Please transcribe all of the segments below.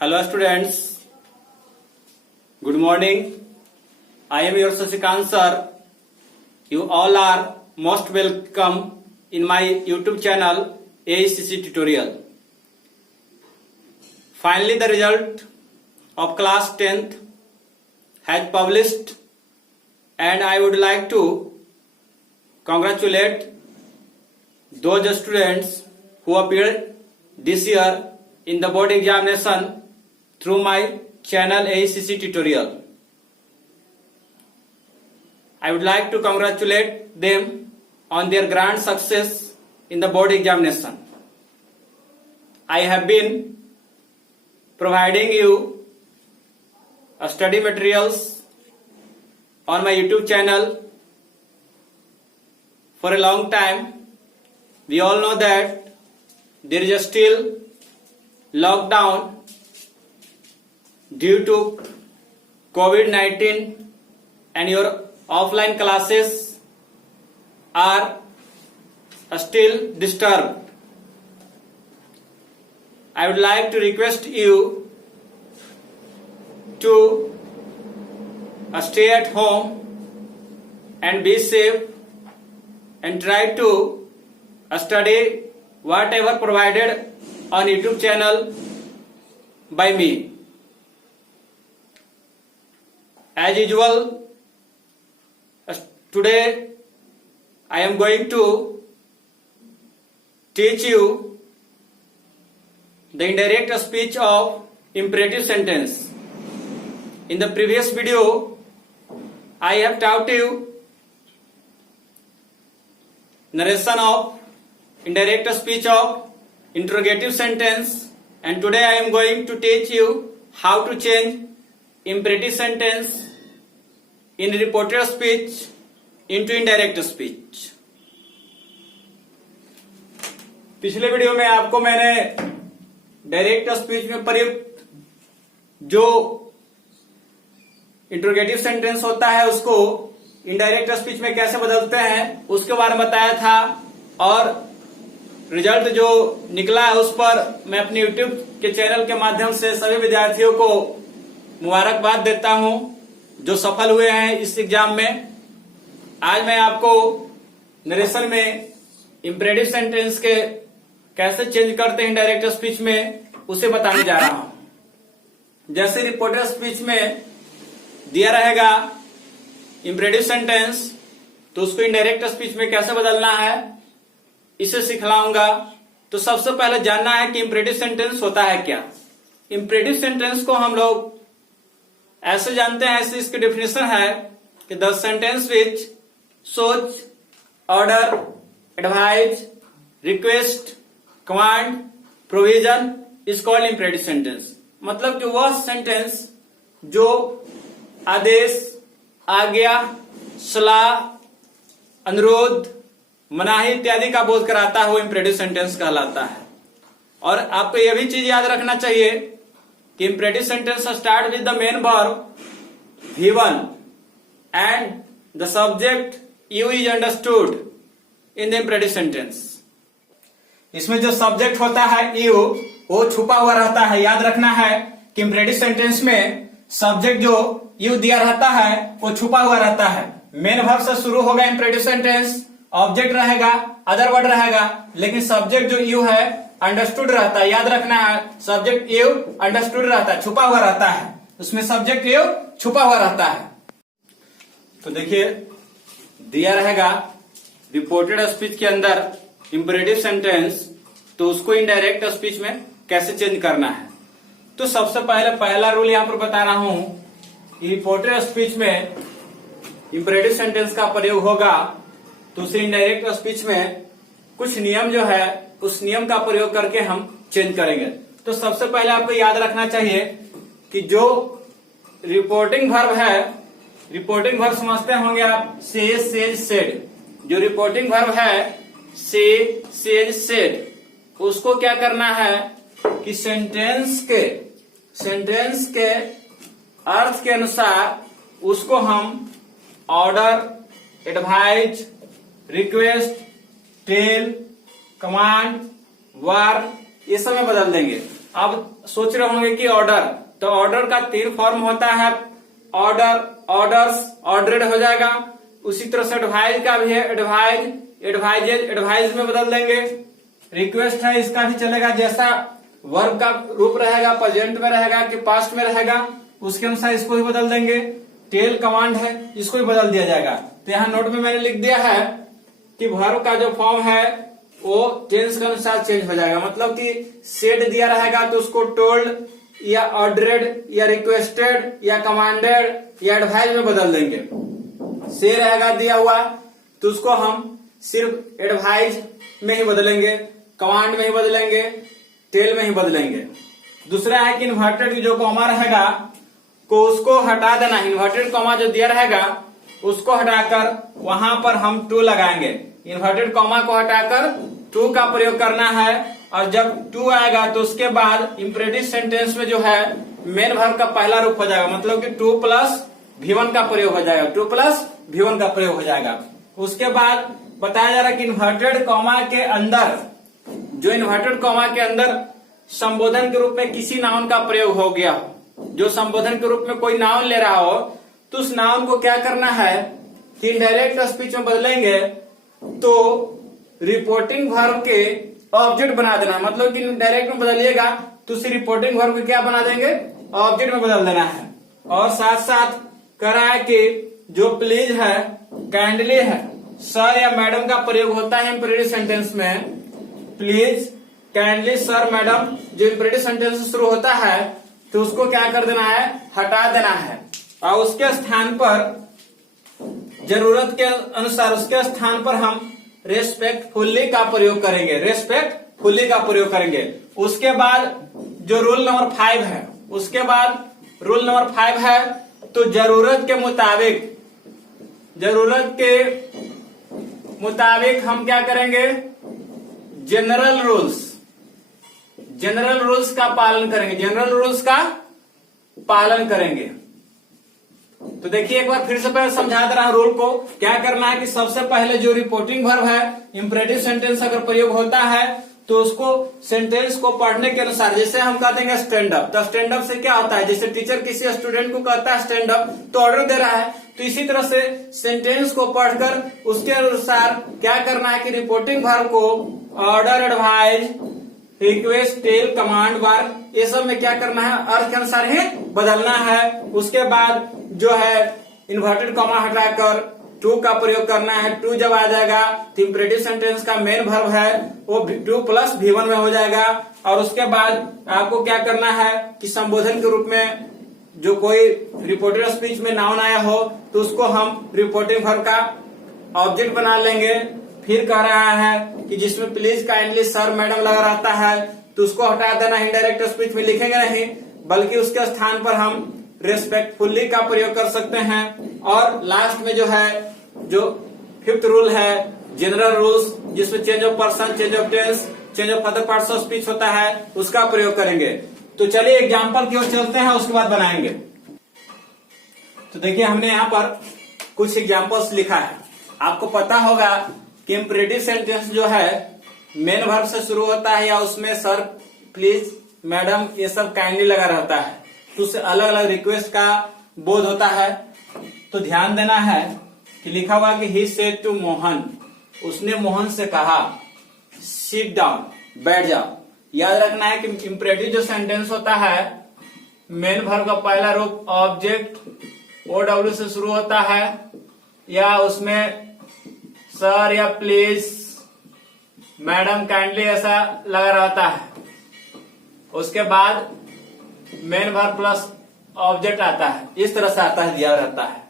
Hello students, good morning. I am your Sasikant sir. You all are most welcome in my YouTube channel AECC tutorial. Finally the result of class 10th has published and I would like to congratulate those students who appeared this year in the board examination through my channel AECC tutorial. I would like to congratulate them on their grand success in the board examination. I have been providing you study materials on my YouTube channel for a long time. We all know that there is still lockdown due to COVID-19 and your offline classes are still disturbed. I would like to request you to stay at home and be safe and try to study whatever provided on YouTube channel by me. As usual, today I am going to teach you the indirect speech of imperative sentence. In the previous video, I have taught you narration of indirect speech of interrogative sentence, and today I am going to teach you how to change imperative sentence in reported speech into indirect speech. पिछले video में आपको मैंने direct speech में प्रयुक्त जो interrogative sentence होता है उसको इनडायरेक्ट स्पीच में कैसे बदलते हैं उसके बारे में बताया था, और रिजल्ट जो निकला है उस पर मैं अपने YouTube के चैनल के माध्यम से सभी विद्यार्थियों को मुबारकबाद देता हूं जो सफल हुए हैं इस एग्जाम में। आज मैं आपको नरेशन में इंपरेटिव सेंटेंस के कैसे चेंज करते हैं डायरेक्ट स्पीच में उसे बताने जा रहा हूं। जैसे रिपोर्टेड स्पीच में दिया रहेगा इंपरेटिव सेंटेंस, तो उसको इनडायरेक्ट स्पीच में कैसे बदलना है इसे सिखलाऊंगा। तो सबसे पहले जानना है कि इंपरेटिव सेंटेंस होता है क्या। इंपरेटिव सेंटेंस को हम लोग ऐसे जानते हैं, ऐसे इसकी डेफिनेशन है कि द सेंटेंस विच सोच, order, advise, request, command, provision is called imperative sentence. मतलब कि वह सेंटेंस जो आदेश, आज्ञा, सलाह, अनुरोध, मनाही इत्यादि का बोध कराता है वो इंपरेटिव सेंटेंस कहलाता है। और आपको यह भी चीज याद रखना चाहिए कि imperative sentence start with the main verb V1 and the subject you is understood in the imperative sentence. इसमें जो सब्जेक्ट होता है यू वो छुपा हुआ रहता है। याद रखना है कि इंपरेटिव सेंटेंस में सब्जेक्ट जो यू दिया रहता है वो छुपा हुआ रहता है। मेन वर्ब से शुरू होगा इंपरेटिव सेंटेंस, ऑब्जेक्ट रहेगा, अदर वर्ड रहेगा, लेकिन सब्जेक्ट जो यू है अंडरस्टूड रहता है। याद रखना है सब्जेक्ट यू अंडरस्टूड रहता है, छुपा हुआ रहता है, उसमें सब्जेक्ट यू छुपा हुआ रहता है। तो देखिए दिया रहेगा रिपोर्टेड स्पीच के अंदर इंपरेटिव सेंटेंस, तो उसको इनडायरेक्ट स्पीच में कैसे चेंज करना है। तो सबसे पहले पहला रूल यहां पर बता रहा हूं कि रिपोर्टेड स्पीच में इंपरेटिव सेंटेंस का प्रयोग होगा तो उसे इनडायरेक्ट स्पीच में कुछ नियम जो है उस नियम का प्रयोग करके हम चेंज करेंगे। तो सबसे पहले आपको याद रखना चाहिए कि जो रिपोर्टिंग वर्ब है, रिपोर्टिंग वर्ब समझते होंगे आप, से, सेज, सेड। जो रिपोर्टिंग वर्ब है से, सेज, सेड, उसको क्या करना है कि सेंटेंस के अर्थ के अनुसार उसको हम order, advise, request, tell, command, वार ये सब में बदल देंगे। अब सोच रहे होंगे कि ऑर्डर, तो ऑर्डर का 3 फॉर्म होता है, ऑर्डर, ऑर्डर्स, ऑर्डर्ड हो जाएगा। उसी तरह से एडवाइज का भी है, एडवाइज, एडवाइजेज, एडवाइज में बदल देंगे। रिक्वेस्ट है, इसका भी चलेगा, जैसा वर्ब का रूप रहेगा, प्रेजेंट में रहेगा कि पास्ट में रहेगा, उसके अनुसार इसको भी बदल देंगे। टेल कमांड है, इसको भी बदल दिया जाएगा। तो यहाँ नोट में मैंने लिख दिया है कि वर्ब का जो फॉर्म है वो टेंस के अनुसार चेंज हो जाएगा। मतलब कि सेड दिया रहेगा तो उसको टोल्ड या ऑर्डरेड या रिक्वेस्टेड या कमांडेड या एडवाइज में बदल देंगे। से रहेगा दिया हुआ तो उसको हम सिर्फ एडवाइज में ही बदलेंगे, कमांड में ही बदलेंगे, टेल में ही बदलेंगे। दूसरा है कि इन्वर्टेड जो कॉमा रहेगा को उसको हटा देना। इन्वर्टेड कॉमा जो दिया रहेगा उसको हटाकर वहां पर हम टू लगाएंगे। इन्वर्टेड कॉमा को हटाकर टू का प्रयोग करना है, और जब टू आएगा तो उसके बाद इंपरेटिव सेंटेंस में जो है मेन वर्ब का पहला रूप हो जाएगा। मतलब कि टू प्लस V1 का प्रयोग हो जाएगा, टू प्लस V1 का प्रयोग हो जाएगा। उसके बाद बताया जा रहा है कि इन्वर्टेड कॉमा के अंदर, जो इन्वर्टेड कॉमा के अंदर संबोधन के रूप में किसी नाउन का प्रयोग हो गया, जो संबोधन के रूप में कोई नाउन ले रहा हो, तो उस नाउन को क्या करना है कि इनडायरेक्ट स्पीच में बदलेंगे तो रिपोर्टिंग वर्ब के ऑब्जेक्ट बना देना। मतलब कि डायरेक्ट में बदलिएगा तो उसी रिपोर्टिंग वर्ब को क्या बना देंगे, ऑब्जेक्ट में बदल देना है। और साथ साथ कह रहा है कि जो प्लीज है, काइंडली है, सर या मैडम का प्रयोग होता है इंपरेटिव सेंटेंस में। प्लीज, काइंडली, सर, मैडम जो इंपरेटिव सेंटेंस से शुरू होता है तो उसको क्या कर देना है, हटा देना है, और उसके स्थान पर जरूरत के अनुसार उसके स्थान पर हम रेस्पेक्टफुली का प्रयोग करेंगे, रेस्पेक्टफुली का प्रयोग करेंगे। उसके बाद जो रूल नंबर 5 है, उसके बाद रूल नंबर 5 है तो जरूरत के मुताबिक हम क्या करेंगे, जनरल रूल्स का पालन करेंगे, जनरल रूल्स का पालन करेंगे। तो देखिए एक बार फिर से पहले समझा दे रहा हूं रूल को। क्या करना है कि सबसे पहले जो रिपोर्टिंग वर्ब है, इंपरेटिव सेंटेंस अगर प्रयोग होता है तो उसको सेंटेंस को पढ़ने के अनुसार, जैसे हम कह देंगे स्टैंड अप, तो स्टैंड अप से क्या होता है, जैसे टीचर किसी स्टूडेंट को कहता है स्टैंड अप तो ऑर्डर दे रहा है, तो इसी तरह से सेंटेंस को पढ़कर उसके अनुसार क्या करना है कि रिपोर्टिंग वर्ब को order, advise, request, tell, command, verb, ये सब में क्या करना है, अर्थ के अनुसार ही बदलना है। उसके बाद जो है इन्वर्टेड कॉमा हटाकर टू का प्रयोग करना है। टू जब आ जाएगा तो इंपरेटिव सेंटेंस का मेन वर्ब है वो टू प्लस V1 में हो जाएगा। और उसके बाद आपको क्या करना है कि संबोधन के रूप में जो कोई रिपोर्टेड स्पीच में नाउन आया हो तो उसको हम रिपोर्टिंग वर्ब का ऑब्जेक्ट बना लेंगे। फिर कह रहा है कि जिसमें प्लीज, काइंडली, सर, मैडम लगा रहता है तो उसको हटा देना। इनडायरेक्ट स्पीच में लिखेंगे नहीं, बल्कि उसके स्थान पर हम रेस्पेक्टफुली का प्रयोग कर सकते हैं। और लास्ट में जो है, जो 5th रूल है, जनरल रूल्स, जिसमें change of person, change of tense, change of other parts of speech होता है, उसका प्रयोग करेंगे। तो चलिए एग्जाम्पल की ओर चलते हैं, उसके बाद बनाएंगे। तो देखिए हमने यहाँ पर कुछ एग्जाम्पल्स लिखा है। आपको पता होगा कि इंपरेटिव सेंटेंस जो है मेन वर्ब से शुरू होता है या उसमें सर, प्लीज, मैडम ये सब काइंडली लगा रहता है, तो उससे अलग अलग रिक्वेस्ट का बोध होता है। तो ध्यान देना है कि लिखा हुआ कि ही सेड टू मोहन, उसने मोहन से कहा सिट डाउन, बैठ जाओ। याद रखना है कि इंपरेटिव जो सेंटेंस होता है मेन वर्ब का पहला रूप ऑब्जेक्ट OW से शुरू होता है या उसमें सर या प्लीज, मैडम, काइंडली ऐसा लगा रहता है। उसके बाद मेन वर्ब प्लस ऑब्जेक्ट आता है, इस तरह से आता है, दिया रहता है।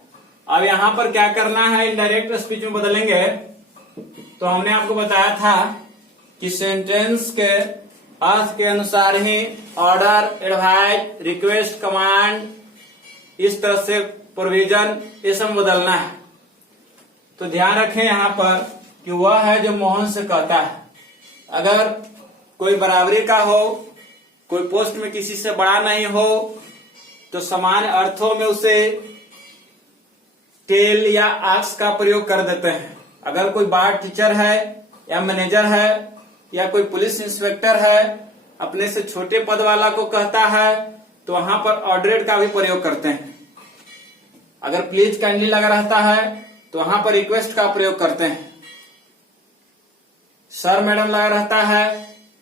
अब यहां पर क्या करना है, इनडायरेक्ट स्पीच में बदलेंगे। तो हमने आपको बताया था कि सेंटेंस के अर्थ के अनुसार ही ऑर्डर, एडवाइज, रिक्वेस्ट, कमांड, इस तरह से प्रोविजन, ये सब बदलना है। तो ध्यान रखें यहाँ पर कि वह है जो मोहन से कहता है। अगर कोई बराबरी का हो, कोई पोस्ट में किसी से बड़ा नहीं हो, तो समान अर्थों में उसे टेल या आस्क का प्रयोग कर देते हैं। अगर कोई बड़ा टीचर है या मैनेजर है या कोई पुलिस इंस्पेक्टर है अपने से छोटे पद वाला को कहता है तो वहां पर ऑर्डरेट का भी प्रयोग करते हैं। अगर प्लीज काइंडली लगा रहता है तो वहां पर रिक्वेस्ट का प्रयोग करते हैं। सर मैडम लगा रहता है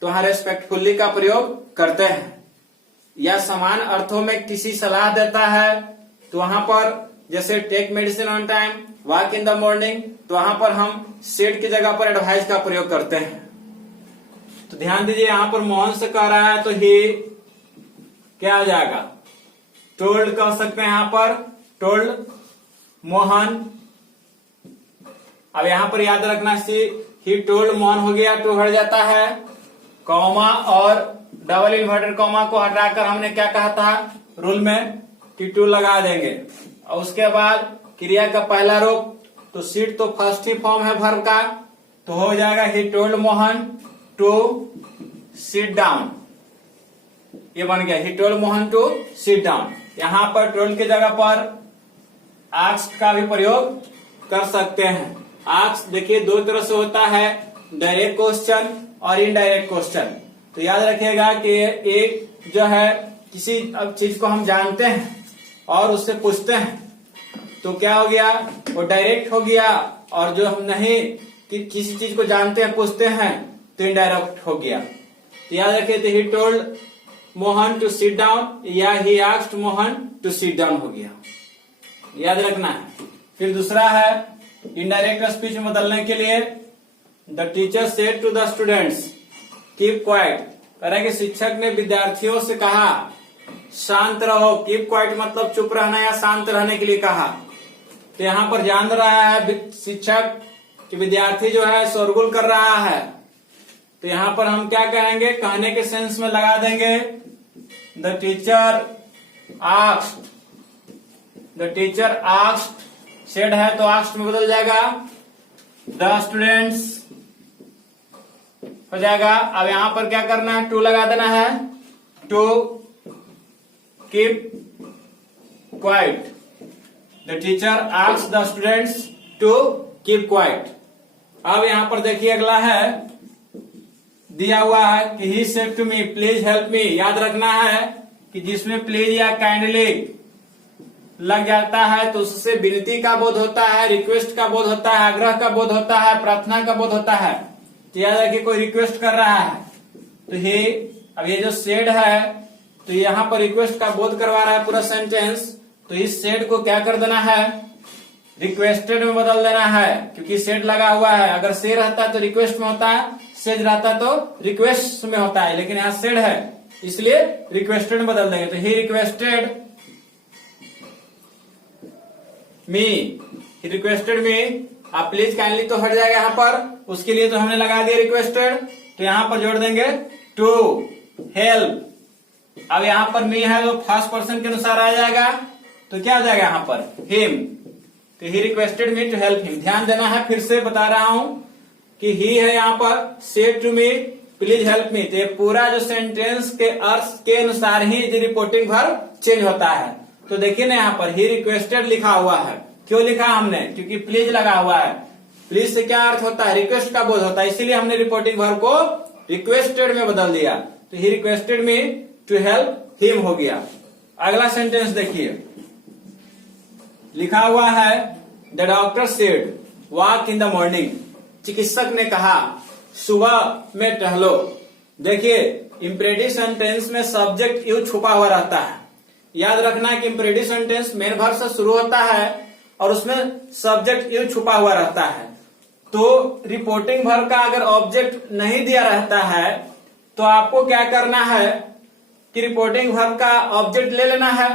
तो वहां रेस्पेक्टफुली का प्रयोग करते हैं। या समान अर्थों में किसी सलाह देता है तो वहां पर जैसे take medicine on time, walk in the morning, तो वहां पर हम सेड की जगह पर एडवाइस का प्रयोग करते हैं। तो ध्यान दीजिए यहां पर मोहन से कह रहा है तो ही क्या आ जाएगा, टोल्ड कह सकते हैं। यहां पर टोल्ड मोहन। अब यहां पर याद रखना ही टोल्ड मोहन हो गया, टू हट जाता है, कॉमा और डबल इन्वर्टेड कॉमा को हटाकर हमने क्या कहा था रूल में कि टू लगा देंगे। और उसके बाद क्रिया का पहला रूप, तो सीट तो फर्स्ट ही फॉर्म है वर्ब का, तो हो जाएगा he told Mohan to sit down. ये बन गया he told Mohan to sit down. यहां पर टोल्ड की जगह पर आस्क्ड का भी प्रयोग कर सकते हैं। आस्क्ड देखिए दो तरह से होता है, डायरेक्ट क्वेश्चन और इनडायरेक्ट क्वेश्चन। तो याद रखिएगा कि एक जो है किसी चीज को हम जानते हैं और उससे पूछते हैं तो क्या हो गया, वो डायरेक्ट हो गया, और जो हम नहीं किसी चीज को जानते हैं पूछते हैं तो इनडायरेक्ट हो गया। तो याद रखिए तो he told Mohan to sit down या he asked Mohan to sit down हो गया, याद रखना है। फिर दूसरा है इनडायरेक्ट स्पीच में बदलने के लिए, the teacher said to the students keep quiet. कह रहा है कि शिक्षक ने विद्यार्थियों से कहा शांत रहो। कीप क्वाइट मतलब चुप रहना या शांत रहने के लिए कहा। तो यहाँ पर जान रहा है शिक्षक कि विद्यार्थी जो है शोरगुल कर रहा है, तो यहाँ पर हम क्या कहेंगे, कहने के सेंस में लगा देंगे the teacher asked. The teacher asked, said है तो आस्क्ड में बदल जाएगा, द स्टूडेंट्स हो जाएगा। अब यहां पर क्या करना है, टू लगा देना है, to keep quiet. The teacher asked the students to keep quiet. अब यहां पर देखिए अगला है, दिया हुआ है कि he said to me please help me. याद रखना है कि जिसमें प्लीज या काइंडली लग जाता है तो उससे विनती का बोध होता है, रिक्वेस्ट का बोध होता है, आग्रह का बोध होता है, प्रार्थना का बोध होता है। तो याद रखिए कोई रिक्वेस्ट कर रहा है तो ही, अब ये जो सेड है तो यहाँ पर रिक्वेस्ट का बोध करवा रहा है पूरा सेंटेंस, तो इस सेड को क्या कर देना है, रिक्वेस्टेड में बदल देना है, क्योंकि सेड लगा हुआ है। अगर से रहता तो रिक्वेस्ट में होता है, सेड रहता तो रिक्वेस्ट में होता है, लेकिन यहाँ सेड है इसलिए रिक्वेस्टेड में बदल देंगे। तो he requested me, he requested मी। आप प्लीज काइंडली तो हट जाएगा यहाँ पर, उसके लिए तो हमने लगा दिया रिक्वेस्टेड, तो यहाँ पर जोड़ देंगे टू हेल्प। अब यहाँ पर मी है तो फर्स्ट पर्सन के अनुसार आ जाएगा, तो क्या हो जाएगा यहाँ पर हिम। तो he requested me to help him. ध्यान देना है, फिर से बता रहा हूं कि ही है यहाँ पर, said to me please help me. तो ये पूरा जो सेंटेंस के अर्थ के अनुसार ही रिपोर्टिंग वर्ब चेंज होता है। तो देखिए ना यहाँ पर ही रिक्वेस्टेड लिखा हुआ है, क्यों लिखा हमने, क्योंकि प्लीज लगा हुआ है। प्लीज से क्या अर्थ होता है, रिक्वेस्ट का बोध होता है, इसीलिए हमने रिपोर्टिंग वर्ब को रिक्वेस्टेड में बदल दिया। तो he requested me to help him हो गया। अगला सेंटेंस देखिए, लिखा हुआ है the doctor said walk in the morning. चिकित्सक ने कहा सुबह में टहलो। देखिए इंपरेटिव सेंटेंस में सब्जेक्ट यू छुपा हुआ रहता है। याद रखना कि इंपरेटिव सेंटेंस मेन वर्ब से शुरू होता है और उसमें सब्जेक्ट यू छुपा हुआ रहता है। तो रिपोर्टिंग वर्ब का अगर ऑब्जेक्ट नहीं दिया रहता है तो आपको क्या करना है कि रिपोर्टिंग वर्ब का ऑब्जेक्ट ले लेना है।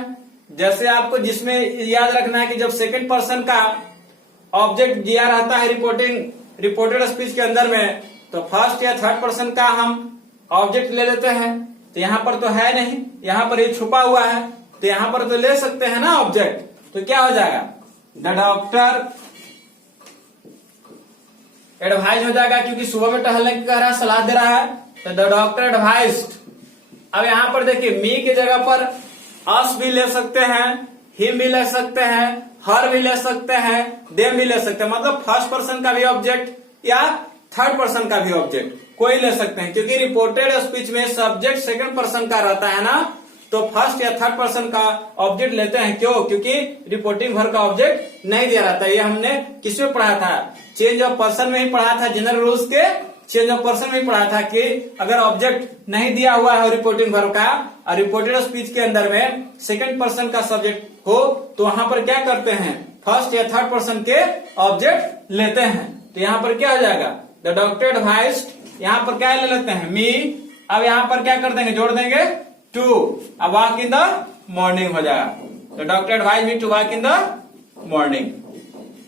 जैसे आपको जिसमें याद रखना है कि जब सेकंड पर्सन का ऑब्जेक्ट दिया रहता है रिपोर्टेड स्पीच के अंदर में, तो फर्स्ट या थर्ड पर्सन का हम ऑब्जेक्ट ले लेते हैं। तो यहाँ पर तो है नहीं, यहाँ पर ये छुपा हुआ है, तो यहाँ पर तो ले सकते हैं ना ऑब्जेक्ट। तो क्या हो जाएगा, द डॉक्टर एडवाइज हो जाएगा, क्योंकि सुबह में टहलने की कह रहा है, सलाह दे रहा है, तो द डॉक्टर एडवाइज्ड। अब यहाँ पर देखिए मी की जगह पर अस भी ले सकते हैं, हिम भी ले सकते हैं, हर भी ले सकते हैं, देम भी ले सकते हैं। मतलब फर्स्ट पर्सन का भी ऑब्जेक्ट या थर्ड पर्सन का भी ऑब्जेक्ट। कोई ले सकते हैं, क्योंकि रिपोर्टेड स्पीच में सब्जेक्ट सेकंड पर्सन का रहता है ना, तो फर्स्ट या थर्ड पर्सन का ऑब्जेक्ट लेते हैं। क्यों? क्योंकि रिपोर्टिंग वर्ब का ऑब्जेक्ट नहीं दिया रहता। ये हमने किसमें पढ़ा था? चेंज ऑफ पर्सन में ही पढ़ा था, जनरल रूल्स के चेंज ऑफ पर्सन में ही पढ़ा था कि अगर ऑब्जेक्ट नहीं दिया हुआ है रिपोर्टिंग वर्ब का और रिपोर्टेड स्पीच के अंदर में सेकंड पर्सन का सब्जेक्ट हो, तो वहां पर क्या करते हैं? फर्स्ट या थर्ड पर्सन के ऑब्जेक्ट लेते हैं। तो यहाँ पर क्या हो जाएगा? द डॉक्टर एडवाइज्ड, यहाँ पर क्या ले लेते हैं? मी। अब यहाँ पर क्या कर देंगे? जोड़ देंगे टू। अब वॉक इन द मॉर्निंग हो जाएगा। The doctor advise me to walk in the morning.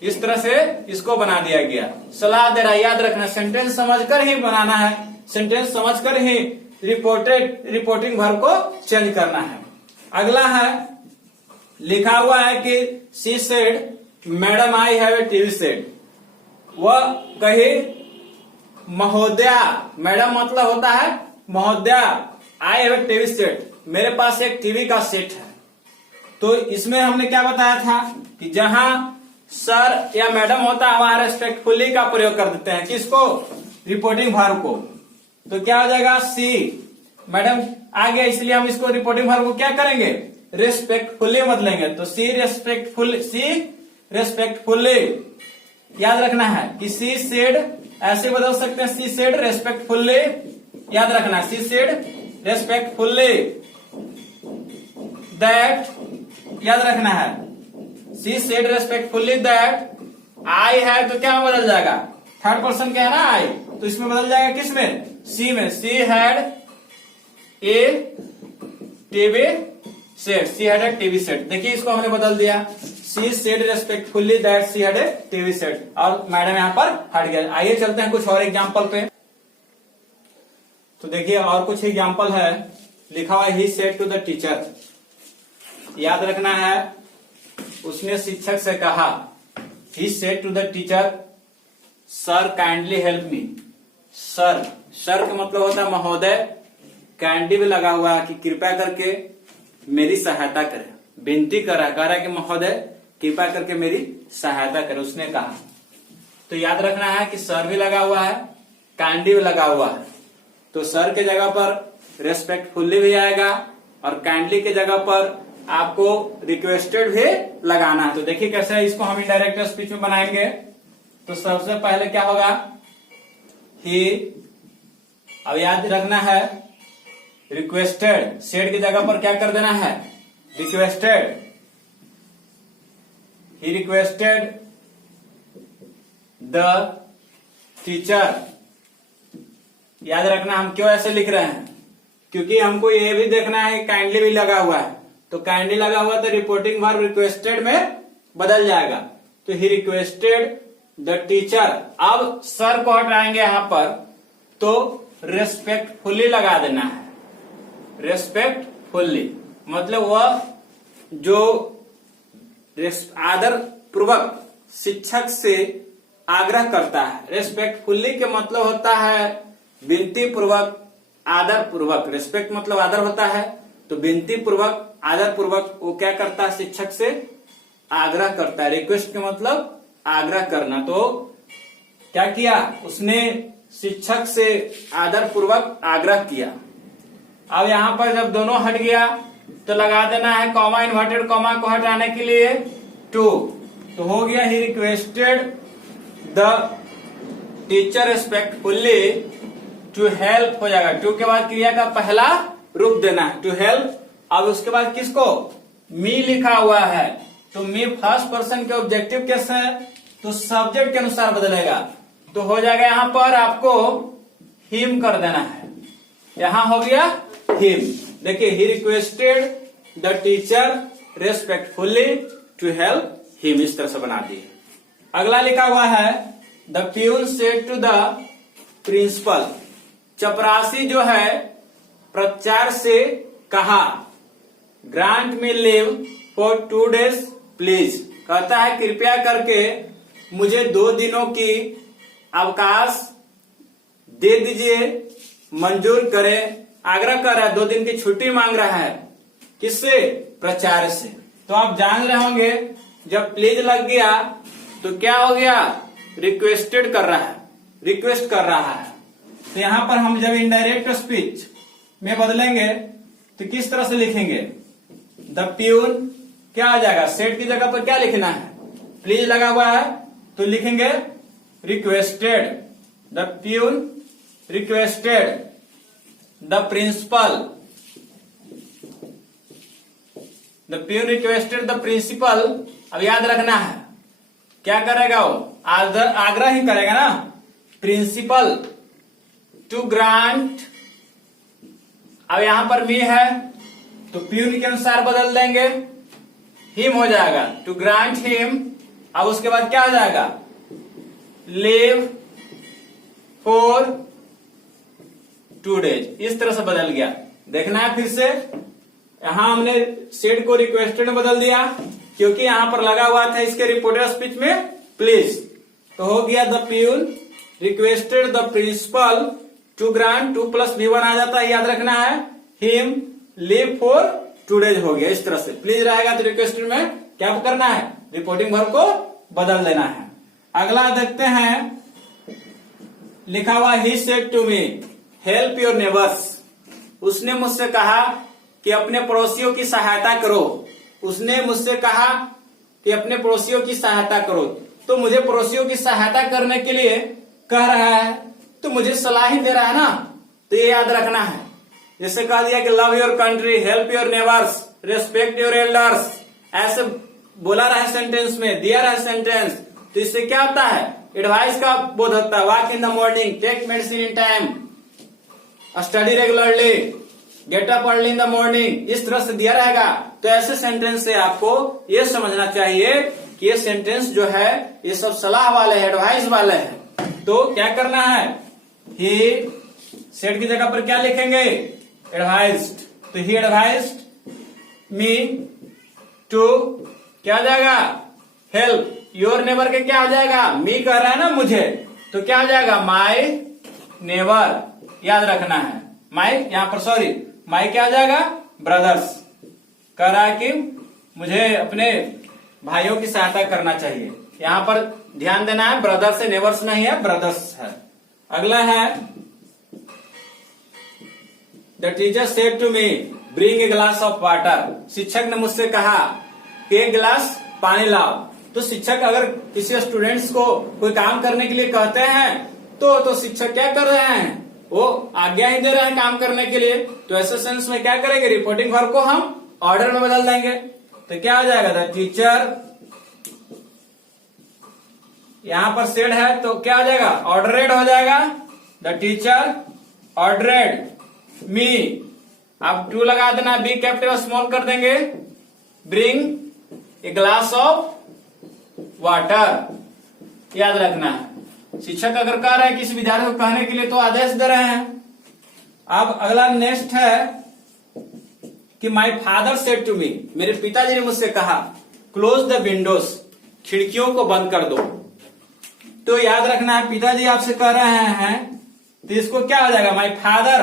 इस तरह से इसको बना दिया गया। सलाह दे रहा है, याद रखना, सेंटेंस समझकर ही बनाना है, सेंटेंस समझकर ही रिपोर्टिंग वर्ब को चेंज करना है। अगला है, लिखा हुआ है कि she said madam I have a TV set. वह कही महोदया, मैडम मतलब होता है महोदया, I have a TV set, मेरे पास एक टीवी का सेट है। तो इसमें हमने क्या बताया था कि जहां सर या मैडम होता है वहां रेस्पेक्टफुली का प्रयोग कर देते हैं। किसको? रिपोर्टिंग वर्ब को। तो क्या हो जाएगा? सी, मैडम आ गया इसलिए हम इसको रिपोर्टिंग वर्ब को क्या करेंगे? रेस्पेक्टफुली मत लेंगे। तो सी रेस्पेक्टफुली याद रखना है कि सी सेड ऐसे बदल सकते हैं, सी सेड रेस्पेक्टफुली, याद रखना, सी सेड रेस्पेक्टफुली दैट, याद रखना है, she said respectfully that I have, तो क्या बदल जाएगा? थर्ड पर्सन क्या है ना, आई, तो इसमें बदल जाएगा किसमें? सी में। She had a TV set, she had a TV set. देखिए इसको हमने बदल दिया, she said respectfully that she had a TV set, और मैडम यहां पर हट गया। आइए चलते हैं कुछ और एग्जाम्पल पे। तो देखिए और कुछ एग्जाम्पल है, लिखा हुआ he said to the teacher. याद रखना है, उसने शिक्षक से कहा, he said to the teacher sir kindly help me. Sir, sir का मतलब होता है महोदय, काइंडली भी लगा हुआ है कि कृपया करके मेरी सहायता करें, विनती कर रहा है कि महोदय कृपया करके मेरी सहायता करें, उसने कहा। तो याद रखना है कि सर भी लगा हुआ है, काइंडली भी लगा हुआ है। तो सर के जगह पर रेस्पेक्टफुली भी आएगा और काइंडली के जगह पर आपको रिक्वेस्टेड भी लगाना है। तो देखिए कैसे इसको हम इनडायरेक्ट स्पीच में बनाएंगे। तो सबसे पहले क्या होगा? ही, अब याद रखना है रिक्वेस्टेड, सेड की जगह पर क्या कर देना है? Requested. He requested the teacher. याद रखना हम क्यों ऐसे लिख रहे हैं, क्योंकि हमको ये भी देखना है काइंडली भी लगा हुआ है। तो काइंडली लगा हुआ तो रिपोर्टिंग वर्ब रिक्वेस्टेड में बदल जाएगा। तो ही रिक्वेस्टेड द टीचर। अब सर को हटाएंगे यहां पर, तो रेस्पेक्टफुली लगा देना है। रेस्पेक्टफुली मतलब वह जो आदर पूर्वक शिक्षक से आग्रह करता है। रेस्पेक्टफुली के मतलब होता है विनती पूर्वक, आदर पूर्वक। रेस्पेक्ट मतलब आदर होता है, तो विनती पूर्वक, आदर पूर्वक वो क्या करता है? शिक्षक से आग्रह करता है। रिक्वेस्ट के मतलब आग्रह करना। तो क्या किया उसने? शिक्षक से आदर पूर्वक आग्रह किया। अब यहां पर जब दोनों हट गया तो लगा देना है कॉमा, इन्वर्टेड कॉमा को हटाने के लिए टू। तो हो गया he requested the teacher respectfully to help, हो जाएगा। टू के बाद क्रिया का पहला रूप देना है, टू हेल्प। अब उसके बाद किसको? मी लिखा हुआ है, तो मी फर्स्ट पर्सन के ऑब्जेक्टिव केस है, तो सब्जेक्ट के अनुसार बदलेगा। तो हो जाएगा यहां पर आपको हिम कर देना है, यहां हो गया हिम। देखिए he requested the teacher respectfully to help him, इस तरह से बना दिए। अगला लिखा हुआ है the peon said to the principal. चपरासी जो है प्रचार से कहा, grant me leave for 2 days please. कहता है कृपया करके मुझे 2 दिनों की अवकाश दे दीजिए, मंजूर करें। आग्रह कर रहा है, 2 दिन की छुट्टी मांग रहा है। किससे? प्राचार्य से। तो आप जान रहे होंगे जब प्लीज लग गया तो क्या हो गया? रिक्वेस्टेड कर रहा है, रिक्वेस्ट कर रहा है। तो यहां पर हम जब इनडायरेक्ट स्पीच में बदलेंगे तो किस तरह से लिखेंगे? द प्यून क्या आ जाएगा? सेड की जगह पर क्या लिखना है? प्लीज लगा हुआ है तो लिखेंगे requested. The peon requested the principal. The peon requested the principal. अब याद रखना है क्या करेगा वो? आग्रह ही करेगा ना, प्रिंसिपल टू ग्रांट। अब यहां पर मी है तो प्यून के अनुसार बदल देंगे, हिम हो जाएगा, टू ग्रांट हिम। अब उसके बाद क्या हो जाएगा? Leave for 2 days। इस तरह से बदल गया। देखना है फिर से, यहां हमने सेड को रिक्वेस्टेड में बदल दिया क्योंकि यहां पर लगा हुआ था इसके रिपोर्टेड स्पीच में प्लीज, तो हो गया the peon requested the principal to grant 2 + V1 आ जाता है, याद रखना है, हिम लीव फॉर 2 days हो गया। इस तरह से प्लीज रहेगा तो रिक्वेस्टेड में क्या करना है? रिपोर्टिंग वर्ब को बदल देना है। अगला देखते हैं, लिखा हुआ he said to me help your neighbours. उसने मुझसे कहा कि अपने पड़ोसियों की सहायता करो। उसने मुझसे कहा कि अपने पड़ोसियों की सहायता करो, तो मुझे पड़ोसियों की सहायता करने के लिए कह रहा है तो मुझे सलाह ही दे रहा है ना, तो ये याद रखना है। जैसे कह दिया कि love your country, help your neighbours, respect your elders, ऐसे बोला रहा है सेंटेंस में, दिया रहा है सेंटेंस, तो इससे क्या होता है? एडवाइस का बोध होता है। Walk in the morning, take medicine in time, study regularly, get up early in the morning, इस तरह से दिया रहेगा। तो ऐसे सेंटेंस से आपको ये समझना चाहिए कि ये सेंटेंस जो है ये सब सलाह वाले हैं, एडवाइस वाले हैं। तो क्या करना है? ही सेड की जगह पर क्या लिखेंगे? एडवाइज्ड। तो ही एडवाइज्ड मी टू क्या हो जाएगा? हेल्प योर नेबर के क्या हो जाएगा? मी कह रहा है ना मुझे, तो क्या हो जाएगा? माई नेबर, याद रखना है। माई यहां पर सॉरी माई क्या हो जाएगा? ब्रदर्स। कह रहा है कि मुझे अपने भाइयों की सहायता करना चाहिए। यहां पर ध्यान देना है, ब्रदर से नेबर्स नहीं है, ब्रदर्स है। अगला है, the teacher said to me bring a glass of water. शिक्षक ने मुझसे कहा कि एक गिलास पानी लाओ। तो शिक्षक अगर किसी स्टूडेंट्स को कोई काम करने के लिए कहते हैं तो शिक्षक क्या कर रहे हैं? वो आज्ञा ही दे रहे हैं काम करने के लिए। तो ऐसे सेंस में क्या करेंगे? रिपोर्टिंग वर्ब को हम ऑर्डर में बदल देंगे। तो क्या हो जाएगा? द टीचर, यहां पर सेड है तो क्या हो जाएगा? ऑर्डरेड हो जाएगा। द टीचर ऑर्डरेड मी, अब टू लगा देना, बी कैपिटल स्मॉल कर देंगे, bring a glass of water, याद रखना है। शिक्षक अगर कह रहे हैं किसी विद्यार्थी को कहने के लिए तो आदेश दे रहे हैं। अब अगला नेक्स्ट है कि my father said to me, मेरे पिताजी ने मुझसे कहा, क्लोज द विंडोज, खिड़कियों को बंद कर दो। तो याद रखना है पिताजी आपसे कह रहे हैं तो इसको क्या हो जाएगा? माई फादर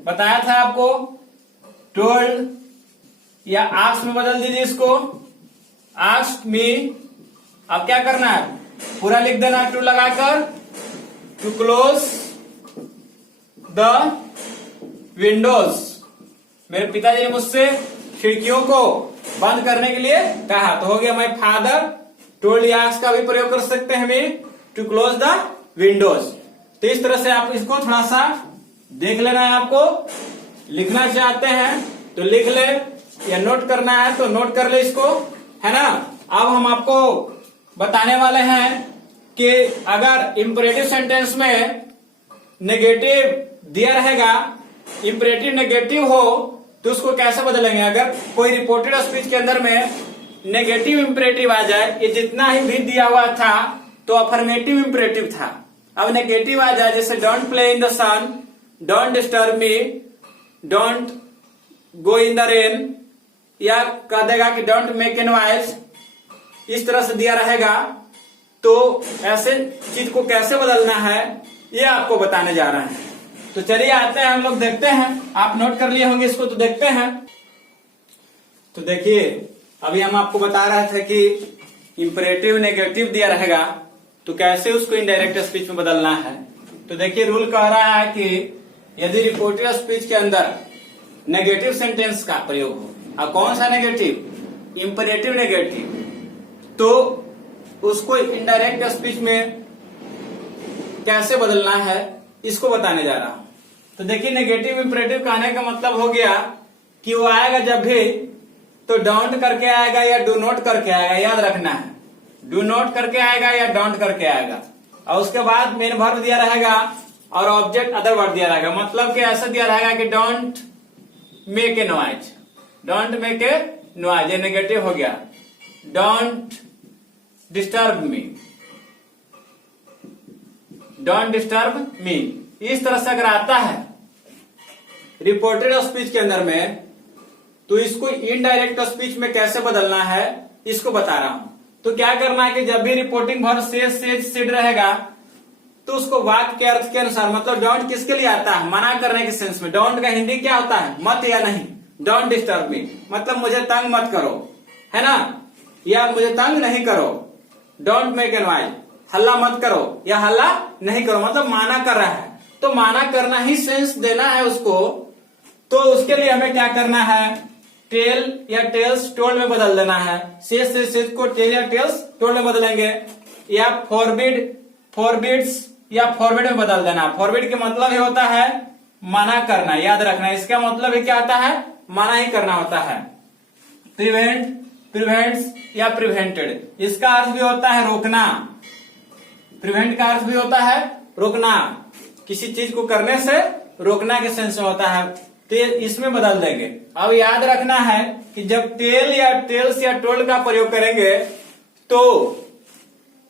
बताया था आपको, टोल्ड या आस्क में बदल दीजिए इसको, आस्क मी। अब क्या करना है? पूरा लिख देना टू लगाकर, टू क्लोज द विंडोज। मेरे पिताजी ने मुझसे खिड़कियों को बंद करने के लिए कहा। तो हो गया माई फादर टोल्ड या आस्क का भी प्रयोग कर सकते हैं हमें, टू क्लोज द विंडोज। तो इस तरह से आप इसको थोड़ा सा देख लेना है। आपको लिखना चाहते हैं तो लिख ले, या नोट करना है तो नोट कर ले इसको, है ना। अब हम आपको बताने वाले हैं कि अगर इंपरेटिव सेंटेंस में नेगेटिव दिया रहेगा, इंपरेटिव नेगेटिव हो तो उसको कैसे बदलेंगे। अगर कोई रिपोर्टेड स्पीच के अंदर में नेगेटिव इंपरेटिव आ जाए, ये जितना ही भी दिया हुआ था तो अफर्मेटिव इंपरेटिव था, अब नेगेटिव आ जाए, जैसे don't play in the sun, don't disturb me, don't go in the rain, या कह देगा कि डोंट मेक ए नॉइज, इस तरह से दिया रहेगा। तो ऐसे चीज को कैसे बदलना है ये आपको बताने जा रहे हैं। तो चलिए आते हैं, हम लोग देखते हैं। आप नोट कर लिए होंगे इसको, तो देखते हैं। तो देखिए अभी हम आपको बता रहे थे कि इंपरेटिव नेगेटिव दिया रहेगा तो कैसे उसको इनडायरेक्ट स्पीच में बदलना है। तो देखिए रूल कह रहा है कि यदि रिपोर्टेड स्पीच के अंदर नेगेटिव सेंटेंस का प्रयोग हो, और कौन सा नेगेटिव, इंपरेटिव नेगेटिव, तो उसको इनडायरेक्ट स्पीच में कैसे बदलना है इसको बताने जा रहा हूं। तो देखिए नेगेटिव इंपरेटिव कहने का मतलब हो गया कि वो आएगा जब भी तो डोंट करके आएगा या डू नॉट करके आएगा, याद रखना है। डू नॉट करके आएगा या डोंट करके आएगा, और उसके बाद मेन वर्ब दिया रहेगा और ऑब्जेक्ट अदर वर्ड दिया रहेगा। मतलब कि ऐसा दिया रहेगा कि don't make a noise, don't make a noise, ये नेगेटिव हो गया। Don't disturb me, don't disturb मी। इस तरह से अगर आता है रिपोर्टेड स्पीच के अंदर में, तो इसको इनडायरेक्ट स्पीच में कैसे बदलना है इसको बता रहा हूं। तो क्या करना है कि जब भी रिपोर्टिंग वर्ब सेड रहेगा तो उसको वाक्य के अर्थ के अनुसार, मतलब डोंट किसके लिए आता है, मना करने के सेंस में। डोंट का हिंदी क्या होता है, मत या नहीं। डोंट डिस्टर्ब मी मतलब मुझे तंग मत करो, है ना, या मुझे तंग नहीं करो। डोंट मेक ए नॉइज, हल्ला मत करो या हल्ला नहीं करो, मतलब माना कर रहा है। तो माना करना ही सेंस देना है उसको, तो उसके लिए हमें क्या करना है, टेल या टेल्स टोल्ड में बदल देना है। सेज को टेल या टेल्स टोल्ड में बदलेंगे, या फॉरबिड्स या फॉरबिड में बदल देना। फॉरबिड के मतलब ही होता है मना करना, याद रखना। इसका मतलब ही क्या होता है, मना ही करना होता है। प्रिवेंट, प्रिवेंट्स या प्रिवेंटेड, इसका अर्थ भी होता है रोकना। प्रिवेंट का अर्थ भी होता है रोकना, किसी चीज को करने से रोकना के सेंस में होता है। तो इसमें बदल देंगे। अब याद रखना है कि जब टेल या टेल्स या टोल्ड का प्रयोग करेंगे तो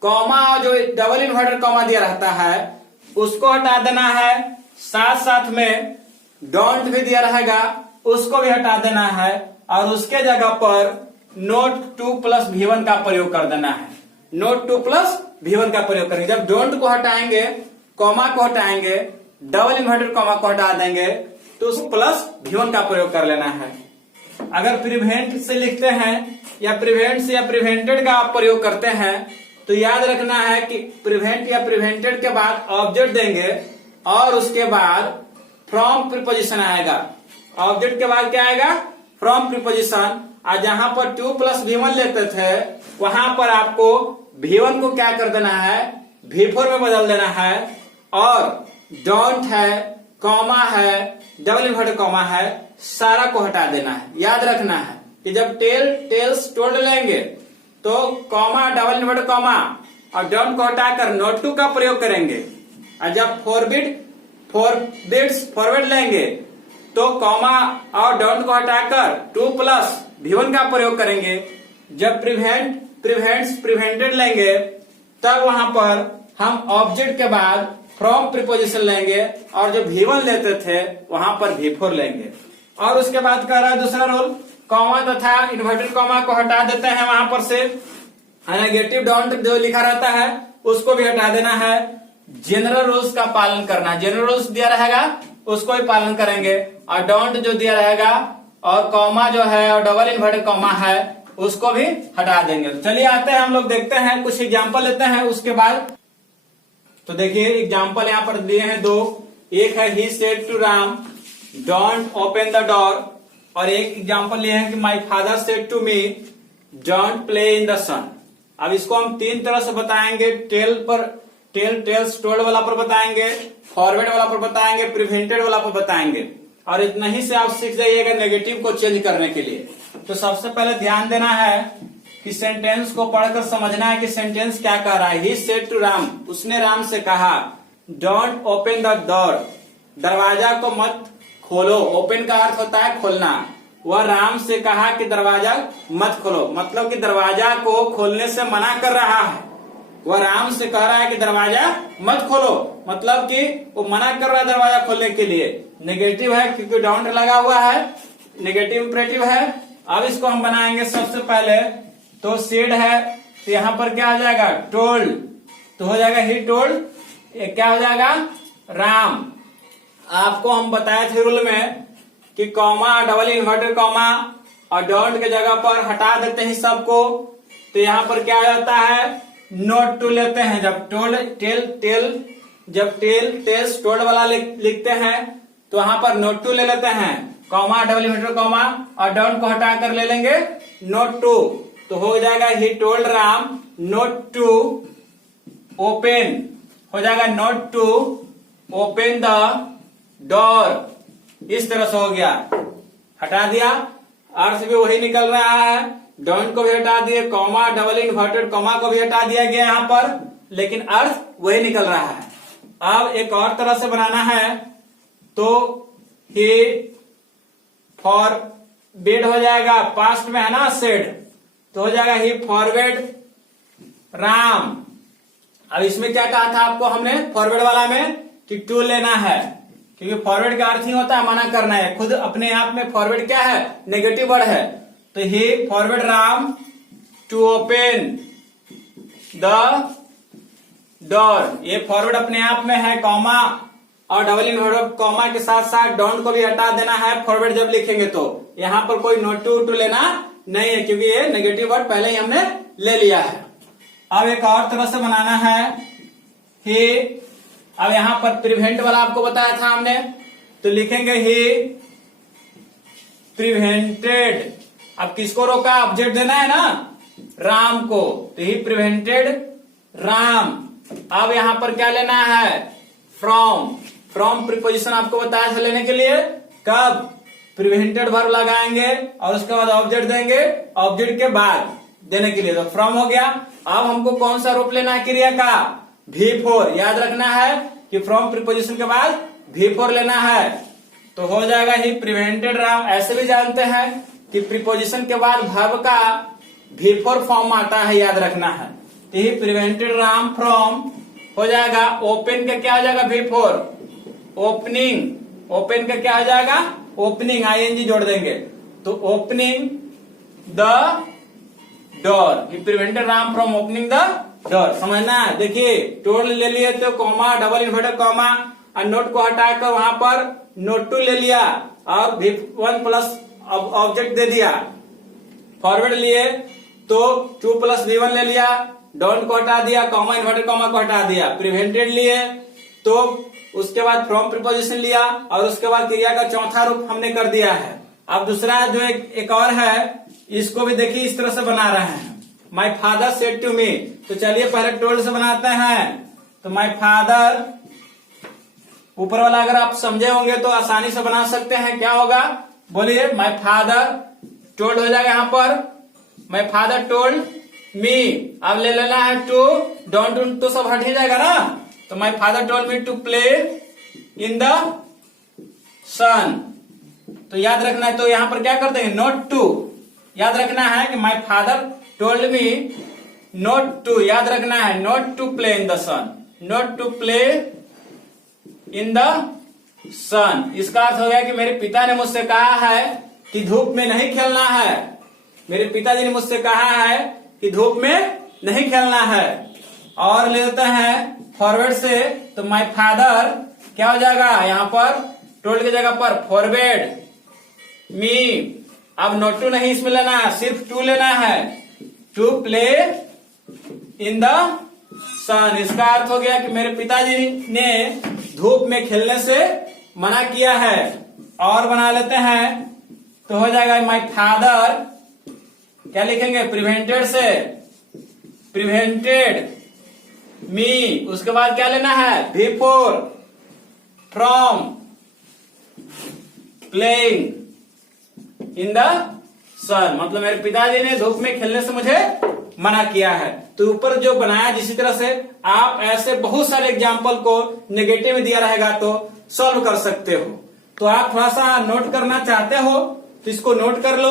कॉमा, जो डबल इन्वर्टेड कॉमा दिया रहता है उसको हटा देना है, साथ साथ में डोंट भी दिया रहेगा उसको भी हटा देना है, और उसके जगह पर नोट 2 प्लस V1 का प्रयोग कर देना है। नोट 2 प्लस V1 का प्रयोग करेंगे। जब डोंट को हटाएंगे, कॉमा को हटाएंगे, डबल इन्वर्टेड कॉमा को हटा देंगे, तो उस प्लस V1 का प्रयोग कर लेना है। अगर प्रिवेंट से लिखते हैं या प्रिवेंट से या प्रिवेंटेड का आप प्रयोग करते हैं, तो याद रखना है कि प्रिवेंट या प्रिवेंटेड के बाद ऑब्जेक्ट देंगे और उसके बाद फ्रॉम प्रीपोजिशन आएगा। ऑब्जेक्ट के बाद क्या आएगा, फ्रॉम प्रीपोजिशन। और जहां पर 2 प्लस V1 लेते थे वहां पर आपको V1 को क्या कर देना है, V4 में बदल देना है, और डोंट है, कॉमा है, डबल इन्वर्टेड कॉमा है, सारा को हटा देना है। याद रखना है कि जब टेल टेल्स टोल्ड लेंगे तो कॉमा, डबल इन्वर्टेड कॉमा और डोंट को हटाकर नोट 2 का प्रयोग करेंगे, और जब फॉरबिड लेंगे तो कॉमा और डोंट को हटाकर 2 प्लस V1 का प्रयोग करेंगे। जब प्रिवेंट्स प्रिवेंटेड लेंगे तब वहां पर हम ऑब्जेक्ट के बाद फ्रॉम प्रीपोजिशन लेंगे, और जो V1 लेते थे वहां पर V4 लेंगे। और उसके बाद कह रहा है दूसरा रूल, कॉमा तथा इन्वर्टेड कॉमा को हटा देते हैं वहां पर से। नेगेटिव डोंट जो लिखा रहता है उसको भी हटा देना है। जनरल रूल्स का पालन करना, जनरल रूल्स दिया रहेगा उसको भी पालन करेंगे, और डोंट जो दिया रहेगा और कॉमा जो है और डबल इन्वर्टेड कॉमा है उसको भी हटा देंगे। तो चलिए आते हैं हम लोग देखते हैं, कुछ एग्जाम्पल लेते हैं उसके बाद। तो देखिए एग्जाम्पल यहाँ पर दिए हैं 2। एक है he said to Ram don't open the door, और एक एग्जाम्पल ये है कि my father said to me don't play in the sun. अब इसको हम 3 तरह से बताएंगे। टेल्स टोल्ड वाला पर बताएंगे, फॉरवर्ड वाला पर बताएंगे, प्रिवेंटेड वाला पर बताएंगे। और इतना ही से आप सीख जाइएगा नेगेटिव को चेंज करने के लिए। तो सबसे पहले ध्यान देना है कि सेंटेंस को पढ़कर समझना है कि सेंटेंस क्या कह रहा है। ही सेड टू राम, उसने राम से कहा, डोंट ओपन द डोर, दरवाजा को मत खोलो। ओपन का अर्थ होता है खोलना। वह राम से कहा कि दरवाजा मत खोलो, मतलब कि दरवाजा को खोलने से मना कर रहा है। वह राम से कह रहा है कि दरवाजा मत खोलो, मतलब कि वो मना कर रहा है दरवाजा खोलने के लिए। नेगेटिव है क्योंकि डोंट लगा हुआ है, नेगेटिव इंपरेटिव है। अब इसको हम बनाएंगे सबसे पहले, तो सेड है तो यहां पर क्या हो जाएगा, टोल्ड, तो हो जाएगा ही टोल्ड। क्या हो जाएगा, राम। आपको हम बताए थे रूल में कि कॉमा, डबल इन्वर्टेड कॉमा और डोंट के जगह पर हटा देते हैं सबको, तो यहां पर क्या हो जाता है, नोट 2 लेते हैं। जब जब टेल्स टोल्ड वाला लिखते हैं तो वहां पर नोट टू ले लेते हैं, कॉमा डबल इन्वर्टेड कॉमा और डाउन को हटाकर ले लेंगे नोट टू, तो हो जाएगा he told Ram not to open, हो जाएगा not to open the door. इस तरह से हो गया, हटा दिया, अर्थ भी वही निकल रहा है, डाउन को भी हटा दिए, कॉमा डबल इन्वर्टेड कॉमा को भी हटा दिया गया यहां पर, लेकिन अर्थ वही निकल रहा है। अब एक और तरह से बनाना है, तो ही फॉर बेड हो जाएगा, पास्ट में है ना सेड, तो हो जाएगा ही फॉरवर्ड राम। अब इसमें क्या कहा था आपको हमने फॉरवर्ड वाला में कि टू लेना है, क्योंकि फॉरवर्ड का अर्थ ही होता है मना करना है, खुद अपने आप में फॉरवर्ड क्या है, नेगेटिव वर्ड है, तो he forward Ram to open the door. ये फॉरवर्ड अपने आप में है, कॉमा और डबल इन्वर्टेड कॉमा के साथ साथ डोंट को भी हटा देना है फॉरवर्ड जब लिखेंगे, तो यहां पर कोई नोट टू लेना नहीं है, क्योंकि ये नेगेटिव वर्ड पहले ही हमने ले लिया है। अब एक और तरह से बनाना है ही, अब यहां पर प्रिवेंट वाला आपको बताया था हमने, तो लिखेंगे ही प्रिवेंटेड। अब किसको रोका, ऑब्जेक्ट देना है ना राम को, तो ही प्रिवेंटेड राम। अब यहां पर क्या लेना है, फ्रॉम प्रीपोजिशन आपको बताया था लेने के लिए, कब प्रिवेंटेड वर्ब लगाएंगे और उसके बाद ऑब्जेक्ट देंगे, ऑब्जेक्ट के बाद देने के लिए, तो फ्रॉम हो गया। अब हमको कौन सा रूप लेना है क्रिया का, V4, याद रखना है कि फ्रॉम प्रीपोजिशन के बाद V4 लेना है, तो हो जाएगा ही प्रिवेंटेड राम। ऐसे भी जानते हैं कि प्रीपोजिशन के बाद वर्ब का V4 फॉर्म आता है, याद रखना है, तो ही प्रिवेंटेड राम फ्रॉम हो जाएगा ओपन का क्या हो जाएगा V4 ओपनिंग, ओपन का क्या हो जाएगा ओपनिंग, ING जोड़ देंगे, तो opening the door, he prevented Ram from opening the door. समझना है, देखिए टोल्ड ले लिए तो कॉमा डबल इन्वर्टेड कॉमा और नोट को हटाकर वहां पर नोट टू ले लिया और V1 प्लस ऑब्जेक्ट दे दिया, फॉरवर्ड लिए तो 2 प्लस V1 ले लिया, डाउन को हटा दिया, कॉमा इन्वर्टेड कॉमा को हटा दिया, प्रिवेंटेड लिए तो उसके बाद फ्रॉम प्रीपोजिशन लिया और उसके बाद क्रिया का चौथा रूप हमने कर दिया है। अब दूसरा जो एक और है, इसको भी देखिए इस तरह से बना रहे हैं, my father said to me, तो चलिए पहले टोल्ड से बनाते हैं, तो माई फादर, ऊपर वाला अगर आप समझे होंगे तो आसानी से बना सकते हैं, क्या होगा बोलिए, माई फादर टोल्ड हो जाएगा यहां पर, माई फादर टोल्ड मी, अब ले लेना है टू, डोंट तो सब हट ही जाएगा ना, तो my father told me to play in the sun, तो याद रखना है, तो यहां पर क्या कर देंगे नोट टू, याद रखना है कि my father told me not to, याद रखना है not to play in the sun, not to play in the sun. इसका अर्थ हो गया कि मेरे पिता ने मुझसे कहा है कि धूप में नहीं खेलना है, मेरे पिताजी ने मुझसे कहा है कि धूप में नहीं खेलना है। और ले लेते हैं फॉरवर्ड से, तो माई फादर क्या हो जाएगा यहां पर टोल्ड की जगह पर फॉरवर्ड मी, अब नोट टू नहीं इसमें लेना है, सिर्फ टू लेना है, to play in the sun. इसका अर्थ हो गया कि मेरे पिताजी ने धूप में खेलने से मना किया है। और बना लेते हैं, तो हो जाएगा माई फादर, क्या लिखेंगे प्रिवेंटेड से, प्रिवेंटेड मी, उसके बाद क्या लेना है V4 from playing in the sun, मतलब मेरे पिताजी ने धूप में खेलने से मुझे मना किया है। तो ऊपर जो बनाया जिसी तरह से आप ऐसे बहुत सारे एग्जाम्पल को नेगेटिव में दिया रहेगा तो सॉल्व कर सकते हो। तो आप थोड़ा सा नोट करना चाहते हो तो इसको नोट कर लो,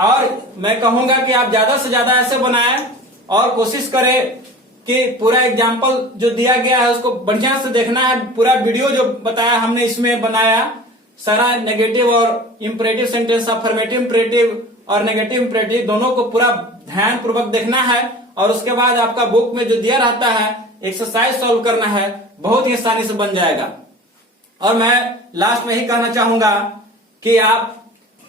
और मैं कहूंगा कि आप ज्यादा से ज्यादा ऐसे बनाएं और कोशिश करें कि पूरा एग्जाम्पल जो दिया गया है उसको बढ़िया से देखना है। पूरा वीडियो जो बताया हमने इसमें बनाया सारा नेगेटिव और इंपरेटिव सेंटेंस, अफर्मेटिव इंपरेटिव और नेगेटिव इंपरेटिव दोनों को पूरा ध्यान पूर्वक देखना है, और उसके बाद आपका बुक में जो दिया रहता है एक्सरसाइज सॉल्व करना है, बहुत ही आसानी से बन जाएगा। और मैं लास्ट में ही कहना चाहूंगा कि आप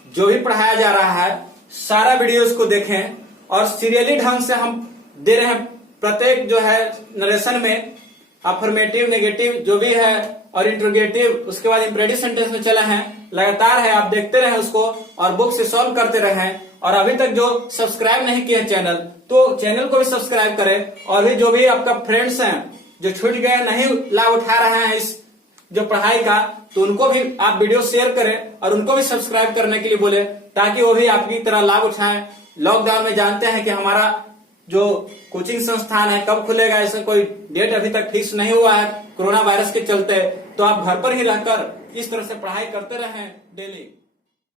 जो भी पढ़ाया जा रहा है सारा वीडियोस को देखें, और सीरियली ढंग से हम दे रहे हैं प्रत्येक जो है नरेशन में अफर्मेटिव, नेगेटिव जो भी है और इंट्रोगेटिव, उसके बाद इंपरेटिव सेंटेंस में चले हैं, लगातार है, आप देखते रहे उसको और बुक से सॉल्व करते रहे। और अभी तक जो सब्सक्राइब नहीं किया चैनल, तो चैनल को भी सब्सक्राइब करें। और भी जो भी आपका फ्रेंड्स हैं जो छूट गए, नहीं लाभ उठा रहे हैं इस जो पढ़ाई का, तो उनको भी आप वीडियो शेयर करें और उनको भी सब्सक्राइब करने के लिए बोले, ताकि वो भी आपकी तरह लाभ उठाएं। लॉकडाउन में जानते हैं कि हमारा जो कोचिंग संस्थान है कब खुलेगा, ऐसा कोई डेट अभी तक फिक्स नहीं हुआ है कोरोना वायरस के चलते। तो आप घर पर ही रहकर इस तरह से पढ़ाई करते रहें डेली।